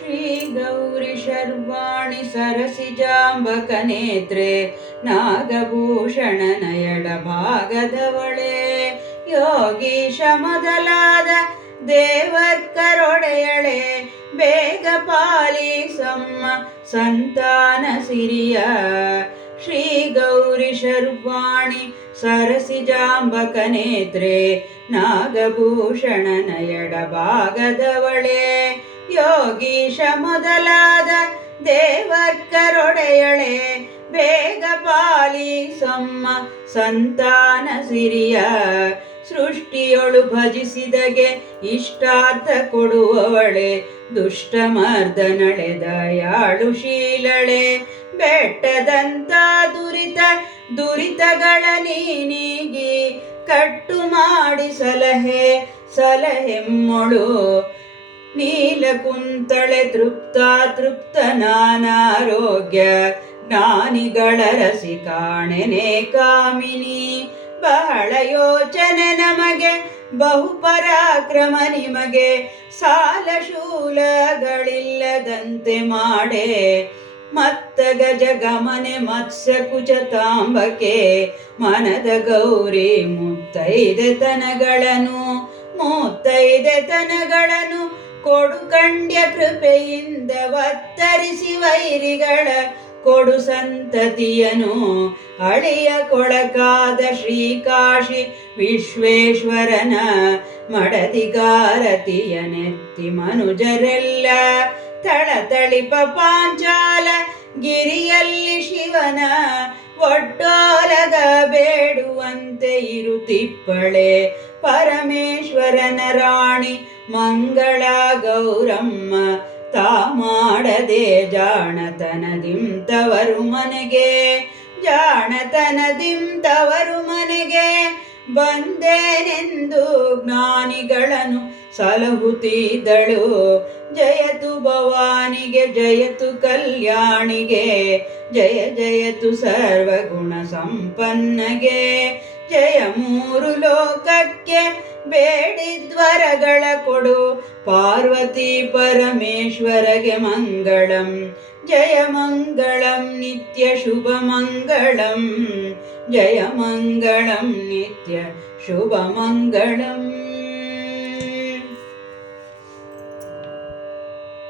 श्रीगौरि शर्वाणि सरसिजाम्बकनेत्रे ನಾಗಭೂಷಣನಯಡಭಾಗದವಳೆ ಯೋಗೀಶ ಮೊದಲಾದ ದೇವರ್ಕರೊಡೆಯಳೆ ಬೇಗ ಪಾಲಿಸಮ್ಮ ಸಂತಾನ ಸಿರಿಯ ಶ್ರೀ ಗೌರಿ ಶರ್ವಾಣಿ ಸರಸಿಜಾಂಬಕನೇತ್ರೆ ನಾಗಭೂಷಣನಯಡಭಾಗದವಳೆ ಯೋಗೀಶ ಮೊದಲಾದ ದೇವರ್ಕರೊಡೆಯಳೆ ಬೇಗ ಪಾಲಿಸಮ್ಮ ಸಂತಾನ ಸಿರಿಯ. ಸೃಷ್ಟಿಯೊಳು ಭಜಿಸಿದಗೆ ಇಷ್ಟಾರ್ಥ ಕೊಡುವವಳೆ ದುಷ್ಟ ಮರ್ದನಳೆ ದಯಾಳು ಶೀಲಳೆ. ಬೆಟ್ಟದಂತ ದುರಿತ, ದುರಿತಗಳ ನೀನೀಗಿ ಕಟ್ಟು ಮಾಡಿ ಸಲಹೆ ಸಲಹೆಮ್ಮೊಳು ನೀಲ ಕುಂತಳೆ ತೃಪ್ತ ತೃಪ್ತ ನಾನಾರೋಗ್ಯ ಜ್ಞಾನಿಗಳ ರಸಿ ಕಾಣೆನೆ ಕಾಮಿನಿ. ಬಹಳ ಯೋಚನೆ ನಮಗೆ, ಬಹುಪರಾಕ್ರಮ ನಿಮಗೆ, ಸಾಲ ಶೂಲಗಳಿಲ್ಲದಂತೆ ಮಾಡೆ. ಮತ್ತ ಗಜ ಗಮನೆ ಮತ್ಸ್ಯ ಕುಚತಾಂಬಕೆ ಮನದ ಗೌರಿ ಮುತ್ತೈದೆತನಗಳನ್ನು ಮುತ್ತೈದೆತನಗಳನ್ನು ಕೊಡು ಕಂಡ್ಯ ಕೃಪೆಯಿಂದ ವತ್ತರಿಸಿ ವೈರಿಗಳ ಕೊಡು ಸಂತತಿಯನು ಅಳಿಯ ಕೊಳಕಾದ ಶ್ರೀಕಾಶಿ ವಿಶ್ವೇಶ್ವರನ ಮಡದಿಗಾರತಿಯ ನೆತ್ತಿ ಮನುಜರೆಲ್ಲ ತಳತಳಿಪ ಪಾಂಚಾಲ ಗಿರಿಯಲ್ಲಿ ಶಿವನ ಒಡ್ಡೋಲಗ ಬೇಡುವಂತೆ ಇರುತ್ತಿಪ್ಪಳೆ ಪರಮೇಶ್ವರನ ರಾಣಿ ಮಂಗಳ ಗೌರಮ್ಮ ತಾ ಮಾಡದೆ ಜಾಣತನದಿಂತವರು ಮನೆಗೆ ಜಾಣತನದಿಂ ತವರು ಮನೆಗೆ ಬಂದೇನೆಂದು ಜ್ಞಾನಿಗಳನ್ನು ಸಲಹುತ್ತಿದ್ದಳು. ಜಯತು ಭವಾನಿಗೆ, ಜಯತು ಕಲ್ಯಾಣಿಗೆ, ಜಯ ಜಯತು ಸರ್ವಗುಣ ಸಂಪನ್ನಗೆ ಜಯ ಮೂರು ಲೋಕಕ್ಕೆ ಬೇಡಿದ್ವರಗಳ ಕೊಡು. ಪಾರ್ವತಿ ಪರಮೇಶ್ವರಗೆ ಮಂಗಳಂ. ಜಯ ಮಂಗಳಂ, ನಿತ್ಯ ಶುಭ ಮಂಗಳಂ. ಜಯ ಮಂಗಳಂ, ನಿತ್ಯ ಶುಭ ಮಂಗಳಂ.